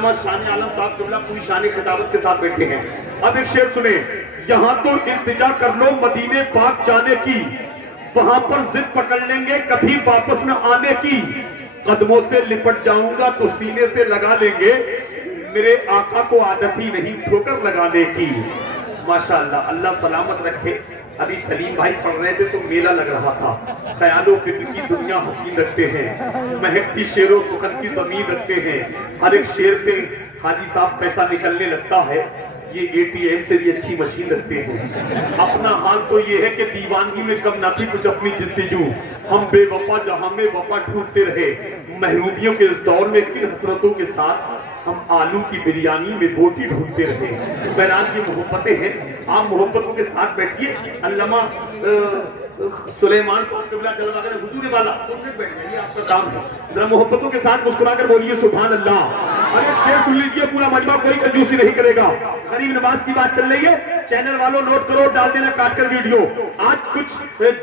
अल्लामा शान आलम साहब किबला पूरी शान खिताबत के साथ बैठे हैं। अब एक शेर सुने, यहाँ तो इल्तिजा कर लो मदीने पाक जाने की, वहां पर जिद पकड़ लेंगे कभी वापस न आने की, कदमों से लिपट जाऊंगा तो सीने से लगा लेंगे, मेरे आका को आदत ही नहीं ठोकर लगाने की। माशाअल्लाह, अल्लाह सलामत रखे। अभी सलीम भाई पढ़ रहे थे तो मेला लग रहा था। ख्यालो फिक्र की दुनिया हसीन रखते हैं, महकती शेरों सुखन की जमीन रखते हैं, हर एक शेर पे हाजी साहब पैसा निकलने लगता है, ये एटीएम से भी अच्छी मशीन रखते हैं। अपना हाल तो ये है कि दीवानगी में कम ना थी कुछ अपनी जिस्तजू, हम बेवफा जहां में वफा ढूंढते रहे, महरूमियों के इस दौर में किन हसरतों के साथ हम आलू की बिरयानी में बोटी ढूंढते रहे। बहरहाल ये मोहब्बतें हैं, आप मोहब्बतों के साथ बैठिए। अल्लामा सुलेमान साहब किबला जलवा कर हुजूर वाला तुमने बैठ जाइए, आपका काम है। जरा मोहब्बतों के साथ मुस्कुराकर बोलिए सुभान अल्लाह। और एक शेर सुन लीजिए, पूरा मजमा कोई कंजूसी नहीं करेगा। गरीब नवाज की बात चल रही है, चैनल वालों नोट करो, डाल देना काट कर वीडियो। आज कुछ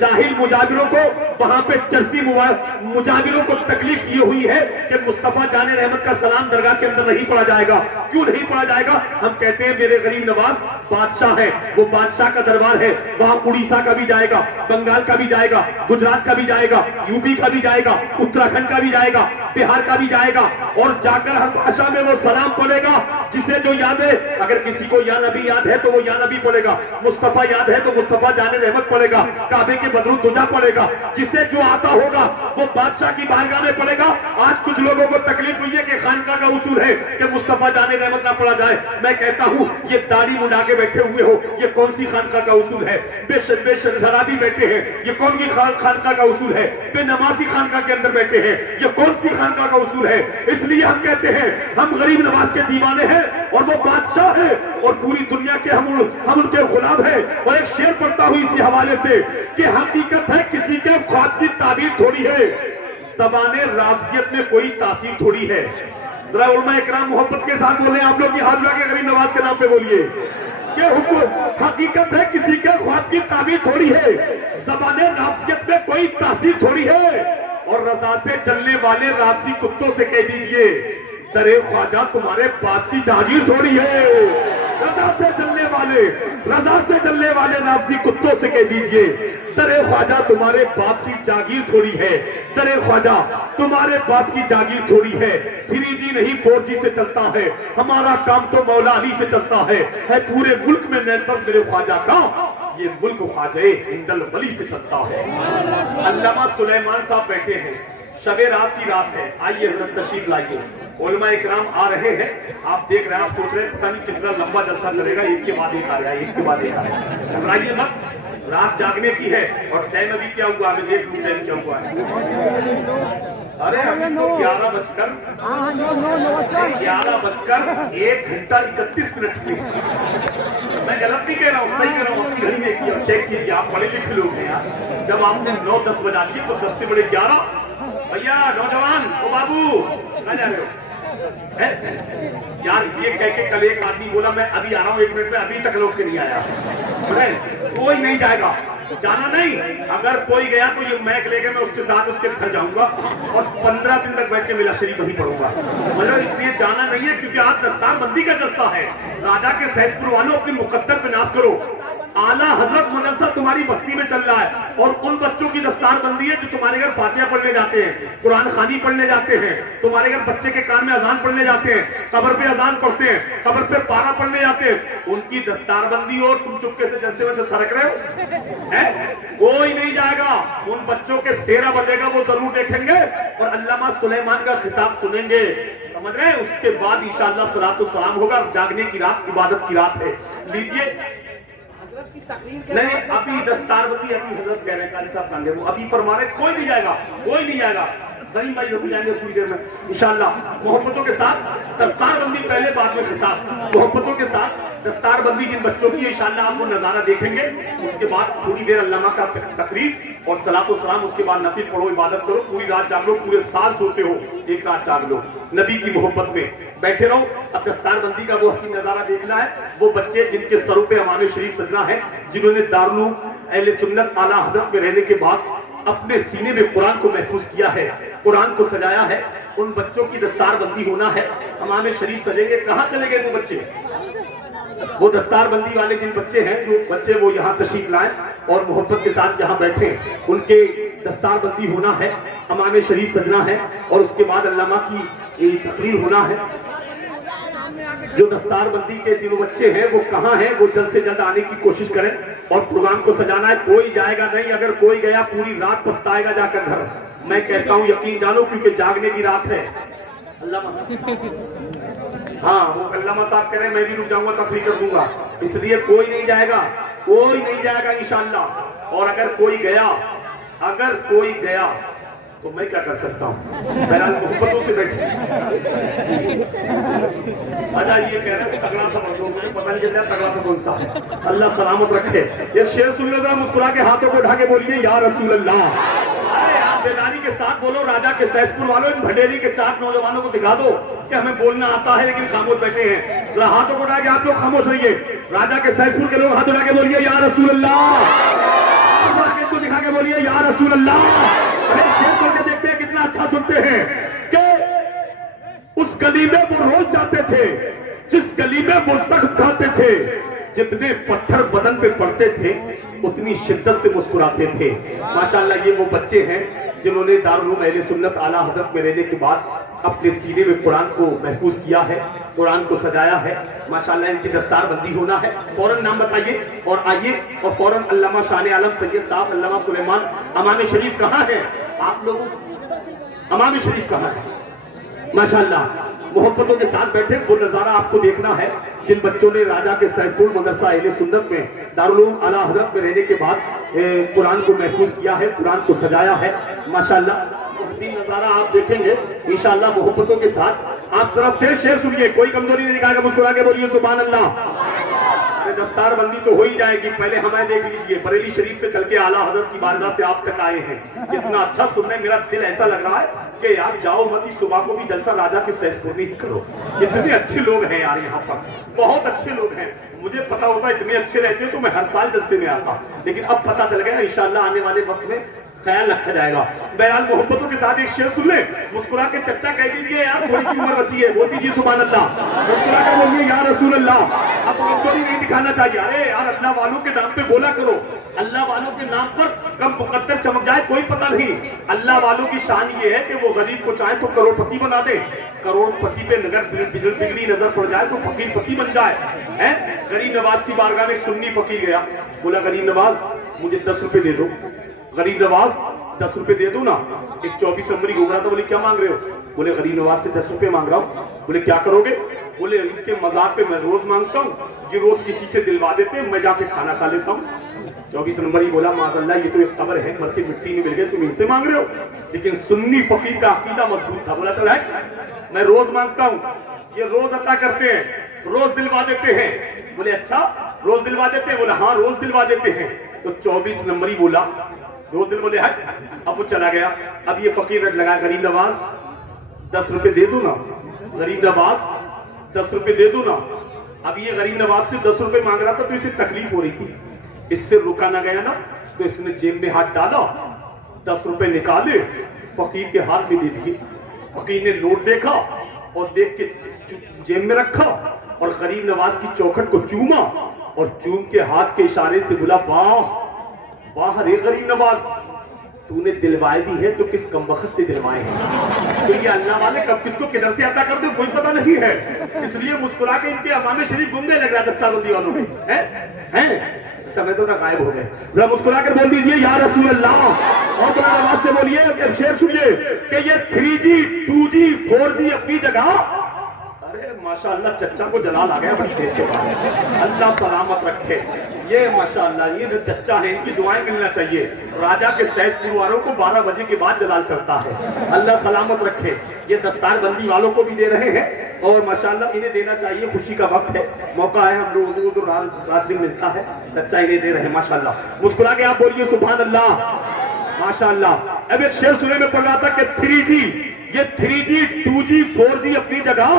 जाहिल मुजाबिरों को, वहां पे चर्सी मुजाबिरों को तकलीफ ये हुई है कि मुस्तफा जाने रहमत का सलाम दरगाह के अंदर नहीं पढ़ा जाएगा। क्यों नहीं पढ़ा जाएगा? हम कहते हैं मेरे गरीब नवाज बादशाह है, वो बादशाह का दरबार है, वहां उड़ीसा का भी जाएगा, बंगाल का भी जाएगा, गुजरात का भी जाएगा, यूपी का भी जाएगा, उत्तराखंड का भी जाएगा, बिहार का भी जाएगा, और जाकर हर भाषा में वो सलाम पढ़ेगा जिसे जो याद है। अगर किसी को या नबी याद है तो वो या नबी पढ़ेगा, मुस्तफा याद है तो मुस्तफा जाने रहमत पढ़ेगा, काबे के बदरुद दुजा पढ़ेगा, जिसे जो आता होगा वो बादशाह की बारगाह में पढ़ेगा। आज कुछ लोगों को तकलीफ हुई है कि खानका का उसूल है कि मुस्तफा जाने रहमत ना पढ़ा जाए। मैं कहता हूं ये दाढ़ी मुंडा के बैठे हुए हो, ये कौन सी खानका का उसूल है? बेशराबी बैठे हैं, ये कौन सी खानका का उसूल है? बेनमाजी खानका के अंदर बैठे हैं, ये कौन सी खानका का उसूल है? इसलिए हम कहते हैं हम गरीब नवाज के दीवाने हैं और वो बादशाह है और पूरी दुनिया के हम उनके गुलाम हैं। और एक शेर पढ़ता हूं इसी हवाले से कि हकीकत है किसी के ख्वाब की ताबीर थोड़ी है, ज़बाने राफ़ज़ियत में कोई तासीर थोड़ी है। जरा उलमा इकराम मोहब्बत के साथ बोले, आप लोग की हाथ उठा के गरीब नवाज के नाम पे बोलिए कि हकीकत है किसी के ख्वाब की ताबीर थोड़ी है, ज़बाने राफ़ज़ियत में कोई तासीर थोड़ी है। और रज़ा से चलने वाले राफ़ज़ी कुत्तों से कह दीजिए दरे ख्वाजा तुम्हारे बाप की जागीर थोड़ी है। रज़ा से चलने वाले राफ़ज़ी कुत्तों से कह दीजिए दरे ख्वाजा तुम्हारे बाप की जागीर थोड़ी है, दरे ख्वाजा तुम्हारे बाप की जागीर थोड़ी है। 3G नहीं 4G से चलता है, हमारा काम तो मौला अली से चलता है पूरे मुल्क में नेटवर्क मेरे ख्वाजा का, ये मुल्क ख्वाजे इंदल वली से चलता है। अल्लामा सुलेमान साहब बैठे हैं, शबे रात की रात है, आइए हजरत तशरीफ लाइए। उलमा इकराम आ रहे हैं, आप देख रहे हैं, आप सोच रहे हैं पता नहीं कितना लंबा जलसा चलेगा, एक के बाद एक आ रहा है, एक के बाद एक आ रहा है। घबराइए मत, रात जागने की है। और टाइम अभी क्या हुआ, अभी देख लूं टाइम क्या हुआ है। अरे अभी तो 11 बजकर 1 घंटा 31 मिनट। मैं गलत नहीं कह रहा हूँ, सही कह रहा हूँ, अपनी घड़ी देखिए और चेक कीजिए, आप पढ़े लिखे लोग हैं यार। जब आपने 9-10 बजा दिए तो 10 से बड़े 11। भैया नौजवान, ओ बाबू कहाँ जा रहे हो? यार ये कह के कल एक आदमी बोला मैं अभी आ रहा हूँ 1 मिनट में, अभी तक लौट के नहीं आया। कोई नहीं जाएगा, जाना नहीं। अगर कोई गया तो ये मैक लेके मैं उसके साथ उसके घर जाऊंगा और 15 दिन तक बैठ के मिला शरीफ वहीं पढ़ूंगा। मतलब इसलिए जाना नहीं है क्योंकि आज दस्तार बंदी का जलसा है। राजा के सहसपुर वालों अपनी मुकद्दर पे नाश करो। आला हजरत मदरसा तुम्हारी बस्ती में चल रहा है और उन बच्चों की दस्तार बंदी है जो तुम्हारे घर फातिहा पढ़ने जाते हैं, कुरान खानी पढ़ने जाते हैं, तुम्हारे घर बच्चे के कान में अजान पढ़ने जाते हैं, कब्र पे अजान पढ़ते हैं, कब्र पे पारा पढ़ने जाते हैं, उनकी दस्तार बंदी और तुम चुपके से जलसे में से सरक रहे हो है? कोई नहीं जाएगा, उन बच्चों के सेरा बंधेगा वो जरूर देखेंगे और अल्लामा सुलेमान का खिताब सुनेंगे, समझ रहे हैं? उसके बाद इंशाअल्लाह सलातो सलाम होगा। जागने की रात इबादत की रात है। लीजिए नहीं, अभी दस्तारबंदी अभी हजरत कह रहे हैं, कारी साहब कांगे वो अभी फरमा रहे कोई नहीं जाएगा, कोई नहीं जाएगा। सलीम भाई रुक जाएंगे थोड़ी देर में इंशाअल्लाह। मोहब्बतों के साथ दस्तारबंदी पहले, बाद में खिताब। मोहब्बतों के साथ दस्तारबंदी जिन बच्चों की इंशाअल्लाह आप वो नजारा देखेंगे। उसके बाद थोड़ी देर अल्लामा का तकरीर और सलातो सलाम, उसके बाद नफिल पढ़ो, इबादत करो, पूरी रात जाग लो, पूरे साल सोते हो, एक रात जाग लो, नबी की मोहब्बत में बैठे रहो। अब दस्तारबंदी का वो हसीन नजारा देखना है। वो बच्चे जिनके सरों पे अमाने शरीफ सजना है, जिन्होंने दारुल अहले सुन्नत आला हज़रत में रहने के बाद अपने सीने में कुरान को महफूज किया है, कुरान को सजाया है, उन बच्चों की दस्तार बंदी होना है, हमामे शरीफ सजेंगे। कहाँ चले गए वो बच्चे? वो दस्तार बंदी वाले जिन बच्चे हैं, जो बच्चे वो यहाँ तशरीफ लाएं और मोहब्बत के साथ यहाँ बैठे, उनके दस्तार बंदी होना है, हमामे शरीफ सजना है और उसके बाद अल्लामा की तकरीर होना है। जो दस्तार बंदी के जो बच्चे हैं वो कहाँ हैं, वो जल्द से जल्द आने की कोशिश करें और प्रोग्राम को सजाना है। कोई जाएगा नहीं, अगर कोई गया पूरी रात पछताएगा जाकर घर। मैं कहता हूँ यकीन जानो, क्योंकि जागने की रात है। अल्लामा, हाँ वो अल्लामा साहब कह रहे हैं मैं भी रुक जाऊंगा, तस्वीर कर दूंगा, इसलिए कोई नहीं जाएगा, कोई नहीं जाएगा इंशाअल्लाह। और अगर कोई गया तो मैं क्या कर सकता हूँ, बहरहाल मोहब्बतों से बैठे। अच्छा ये कह रहे तगड़ा सा मर्दों को पता नहीं चल रहा तगड़ा सा कौन सा है। अल्लाह सलामत रखे। एक शेर सुन लो जरा, मुस्कुरा के हाथों को उठा के बोलिए या रसूल अल्लाह। अरे आप बेदारी के साथ बोलो। राजा के सैसपुर वालों, इन भंडेरी के 4 नौजवानों को दिखा दो कि हमें बोलना आता है लेकिन खामोश बैठे हैं। जरा हाथों को उठा के आप लोग खामोश रहिए। राजा के सैसपुर के लोग हाथ उठा के बोलिए या रसूल अल्लाह। तो दिखा के बोलिए या रसूल अल्लाह। अरे शेर बोल के देखते हैं कितना अच्छा सुनते हैं कि उस गली में वो रोज जाते थे, जिस गली में वो जख्म खाते थे, जितने पत्थर बदन पे पड़ते थे उतनी शिद्दत से मुस्कुराते थे। माशाअल्लाह ये वो बच्चे हैं जिन्होंने दारुल उलूम अहले सुन्नत आला हज़रत में रहने के बाद अपने सीने में कुरान को महफूज किया है, कुरान को सजाया है। माशाअल्लाह इनकी दस्तार बंदी होना है। फौरन नाम बताइए और आइए और फौरन अल्लामा शान आलम सैयद साहब अल्लामा सुलेमान अमाम शरीफ कहाँ है आप लोगों? अमाम शरीफ कहाँ है? माशाअल्लाह मोहब्बतों के साथ बैठे। वो नजारा आपको देखना है जिन बच्चों ने राजा के सैसपुर मदरसा अहले सुन्नत में दारुल उलूम आला हज़रत में रहने के बाद कुरान को महफूज किया है, कुरान को सजाया है। माशाअल्लाह हसीन नजारा आप देखेंगे इंशाअल्लाह मोहब्बतों के साथ। आप जरा शेर सुनिए, कोई कमजोरी नहीं दिखाएगा, मुस्कुरा के बोलिए सुभान अल्लाह। दस्तार बंदी तो हो ही जाएगी, पहले हमें देख लीजिए। बरेली शरीफ से चल के आला हज़रत की बारगाह से आप तक आए हैं, कितना अच्छा सुनने मेरा दिल ऐसा लग रहा है कि यार जाओ मत, इस सुबह को भी जलसा राजा के सैसपुर में ही करो। कितने अच्छे लोग हैं यार यहाँ पर, बहुत अच्छे लोग हैं। मुझे पता होता इतने अच्छे रहते तो मैं हर साल जलसे में आता, लेकिन अब पता चल गया इंशाअल्लाह आने वाले वक्त में ख्याल रखा जाएगा। बहरहाल मोहब्बतों के साथ एक शेर सुन ले, मुस्कुरा के चच्चा कह दीजिए यार थोड़ी सी उम्र बची है, बोल दीजिए सुभान अल्लाह। मुस्कुरा के बोलिए या रसूल अल्लाह। अब कमजोरी नहीं दिखाना चाहिए। अरे यार अल्लाह वालों के नाम पे बोला करो, अल्लाह वालों के नाम पर कब मुकद्दर चमक जाए कोई पता नहीं। अल्लाह वालों की शान ये है कि वो गरीब को चाहे तो करोड़पति बना दे, करोड़पति पे नगर बिगड़ी नजर पड़ जाए तो फकीरपति बन जाए। हैं गरीब नवाज की बारगाह में एक सुन्नी फकीर गया, बोला गरीब नवाज मुझे 10 रुपए दे दो। गरीब नवाज 10 रुपए दे दो ना। एक 24 नंबरी घूम रहा था, बोले क्या मांग रहे हो? बोले गरीब नवाज से 10 रुपए मांग रहा हूँ। बोले क्या करोगे? बोले इनके मजार पे मैं रोज मांगता हूँ, ये रोज किसी से दिलवा देते हैं, मैं जाके खाना खा लेता हूँ। 24 नंबरी बोला माज़अल्लाह ये तो एक कब्र है, मर के मिट्टी में मिल गए, तुम इनसे मांग रहे हो? लेकिन सुन्नी फकीर का अकीदा मजबूत था, बोला चल है मैं रोज मांगता हूँ, ये रोज अता करते हैं, रोज दिलवा देते हैं। बोले अच्छा रोज दिलवा देते हैं? बोले हाँ रोज दिलवा देते हैं। तो 24 नंबरी बोला रोज दिल, बोले हट। अब वो चला गया। अब ये फकीर रट लगा, गरीब नवाज 10 रुपए दे दो ना, गरीब नवाज 10 रुपए दे दो ना। अब ये गरीब नवाज से 10 रुपए मांग रहा था तो इसे तकलीफ हो रही थी, इससे रुका ना गया ना, तो इसने जेब में हाथ डाला, 10 रुपए निकाले फकीर के हाथ में दे दिए। फकीर ने नोट देखा और देख के जेब में रखा और गरीब नवाज की चौखट को चूमा और चूम के हाथ के इशारे से बोला वाह वाह रे गरीब नवाज, तूने दिलवाए भी है तो किस कमबख्त से दिलवाए हैं। तो ये अल्लाह वाले कब किसको किधर से अता कर दो कोई पता नहीं है, इसलिए मुस्कुरा के इनके अमामे शरीफ घूमने लग रहा है दस्तारबंदी वालों में हैं। अच्छा मैं तो ना गायब हो गए। जरा मुस्कुरा कर बोल दीजिए या रसूल अल्लाह। और बुलंद आवाज से बोलिए, शेर सुनिए कि ये 3G 2G 4G अपनी जगह। अरे माशाअल्लाह चच्चा को जलाल आ गया बड़ी देर के बाद, अल्लाह सलामत रखे। ये माशाअल्लाह ये जो चच्चा है इनकी दुआएं मिलना चाहिए। राजा के सैसपुर वालों को 12 बजे के बाद जलाल चढ़ता है, अल्लाह सलामत रखे। ये दस्तार बंदी वालों को भी दे रहे हैं और माशाअल्लाह इन्हें देना चाहिए, खुशी का वक्त है, मौका है, हम लोगों को रात दिन मिलता है, चच्चा इन्हें दे रहे हैं माशाअल्लाह। मुस्कुरा के आप बोलिए सुभान अल्लाह माशाअल्लाह। अब एक शेर सुने में पड़ रहा था कि 3G ये 3G 2G 4G अपनी जगह,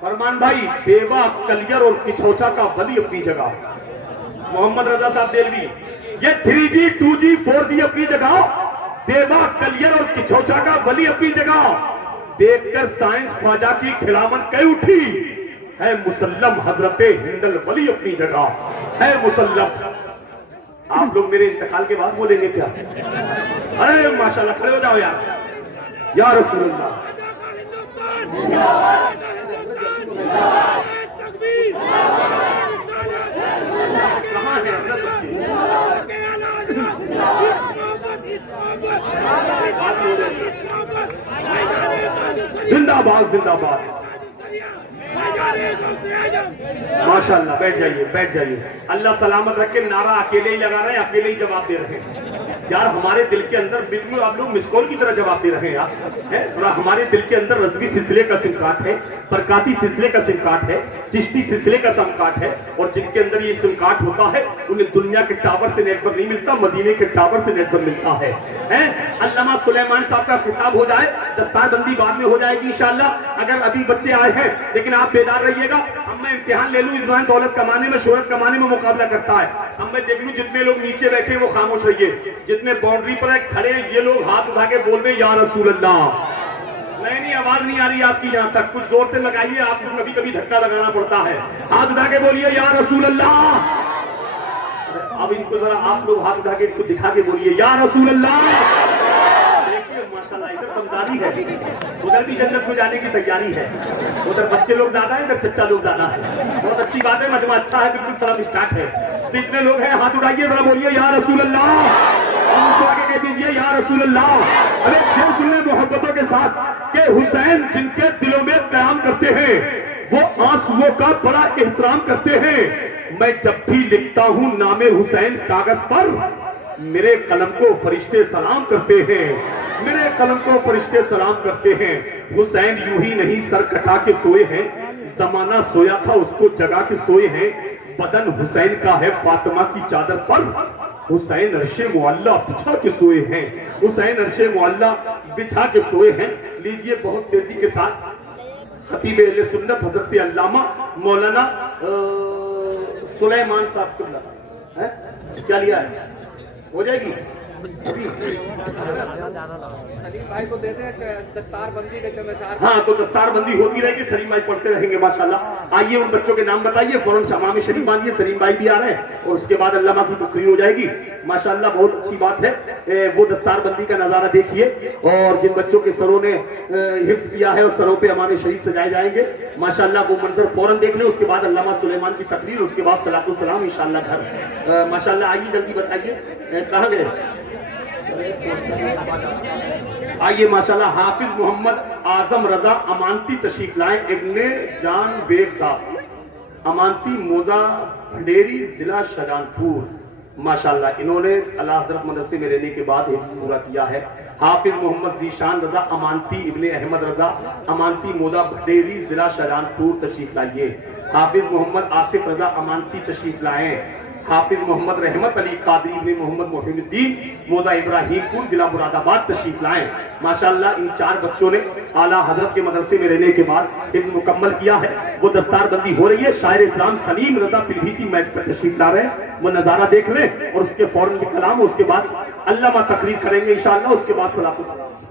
फरमान भाई देवा कलियर और किछोचा का वली अपनी जगह। मोहम्मद रजा साहब देलवी, ये 3G 2G 4G अपनी जगह, देवा कलियर और किछोचा का वली अपनी जगह। देखकर साइंस ख्वाजा की खिलामन कह उठी, है मुसल्लम हजरते हिंदल वली अपनी जगह है मुसल्लम। आप लोग मेरे इंतकाल के बाद बोलेंगे क्या? अरे माशाल्लाह, खड़े हो जाओ यार। या रसूलुल्लाह, कहाँ है अपना बच्चे? जिंदाबाद जिंदाबाद। माशाल्लाह, बैठ जाइए बैठ जाइए। अल्लाह सलामत रखे। नारा अकेले ही लगा रहे हैं, अकेले ही जवाब दे रहे हैं यार। हमारे दिल के अंदर बिल्कुल आप लोग मिसकॉल की तरह जवाब दे रहे हैं यार, है? हमारे दिल के अंदर रज़वी सिलसिले का सिम कार्ड है, बरकाती सिलसिले का सिम कार्ड है, चिश्ती सिलसिले का सिम कार्ड है, और जिनके अंदर ये सिम कार्ड होता है उन्हें दुनिया के टावर से नेटवर्क नहीं मिलता, मदीने के टावर से नेटवर्क मिलता है। अल्लामा सुलेमान साहब का खिताब हो जाए, दस्तारबंदी बाद में हो जाएगी इंशाअल्लाह। अगर अभी बच्चे आए हैं, लेकिन आप बेदार रहिएगा। अब मैं इम्तिहान ले लूं, इस बार दौलत कमाने में, शोहरत कमाने में मुकाबला करता है। अब मैं देख लूं जितने लोग नीचे बैठे हैं वो खामोश रहिए, जितने बाउंड्री पर खड़े हैं ये लोग हाथ उठा के बोल दे या रसूल अल्लाह। नहीं, आवाज नहीं आ रही आपकी यहाँ तक, कुछ जोर से लगाइए। आपको कभी कभी धक्का लगाना पड़ता है। हाथ उठा के बोलिए या रसूल अल्लाह। अब इनको जरा आप लोग हाथ उठा के इनको दिखा के बोलिए या रसूल अल्लाह। देखिए माशाल्लाह, इधर कमदारी है, उधर भी जन्नत में जाने की तैयारी है। उधर बच्चे लोग ज्यादा है, इधर चच्चा लोग ज्यादा है। बहुत अच्छी बात है, मजमा अच्छा है, बिल्कुल सलाम स्टार्ट है। जितने लोग हैं हाथ उठाइए, जरा बोलिए या रसूल अल्लाह। उसको आगे कह दीजिए या रसूल अल्लाह। अब एक शेर सुन ले मोहब्बतों के साथ कि हुसैन जिनके दिलों में क़याम करते हैं वो आंसुओं का बड़ा एहतराम करते हैं। मैं जब भी लिखता हूं नामे हुसैन कागज पर, मेरे कलम को फरिश्ते सलाम करते हैं, मेरे कलम को फरिश्ते सलाम करते हैं। हुसैन यूं ही नहीं सर कटा के सोए हैं, जमाना सोया था उसको जगा के सोए हैं। बदन हुसैन का है फातिमा की चादर पर, हुसैन अर्शे मुअल्ला बिछा के सोए हैं, हुसैन अर्शे मुअल्ला बिछा के सोए हैं। लीजिए बहुत तेजी के साथ खतीब अहले सुन्नत हजरत अल्लामा मौलाना सुलेमान साहब को है क्या लिया है, हो जाएगी भाई को दे दे दस्तारबंदी के चमचार। हाँ, तो दस्तारबंदी होती रहेगी, सलीम भाई पढ़ते रहेंगे माशाल्लाह। आइए उन बच्चों के नाम बताइए, फौरन शमाम शरीफ बांधिए, सलीम भाई भी आ रहे हैं, और उसके बाद अल्लामा की तकरीर हो जाएगी माशाल्लाह। बहुत अच्छी बात है, वो दस्तारबंदी का नजारा देखिए। और जिन बच्चों के सरों ने हिफ्ज किया है और सरों पे अमान शरीफ सजाए जाएंगे माशाल्लाह, वो मंजर फौरन देख लें। उसके बाद अल्लामा सुलेमान की तकरीर, उसके बाद सलातो सलाम इंशाल्लाह घर माशाल्लाह। आइए जल्दी बताइए कहाँ गए? आइए माशाल्लाह, हाफिज मोहम्मद आजम रजा अमानती तशरीफ लाए, इब्ने जान बेग साहब, अमानती मोजा भंडेरी, जिला शाहजहांपुर माशाल्लाह। इन्होंने अला हज़रत मदरसे में रहने के बाद हिफ्ज़ पूरा किया है। हाफिज मोहम्मद जीशान रजा अमानती इब्ने अहमद रजा अमानती मोदा भंडेरी, जिला शाहजहांपुर तशरीफ लाइए। हाफिज मोहम्मद आसिफ रजा अमानती तशरीफ लाए। हाफिज मोहम्मद रहमत अली कादरी इब्ने मोहम्मद मोहिउद्दीन मोदा इब्राहिमपुर, जिला मुरादाबाद तशरीफ लाए माशाल्लाह। इन चार बच्चों ने आला हजरत के मदरसे में रहने के बाद हिफ्ज़ मुकम्मल किया है। वो दस्तारबंदी हो रही है। शायर इस्लाम सलीम रजा पिलभीती मैच पर तशरीफ ला रहे हैं, वो नजारा देख लें और उसके फौरन कलाम, उसके बाद अल्लामा तकरीर करेंगे इंशाअल्लाह, उसके बाद सलातो सलाम।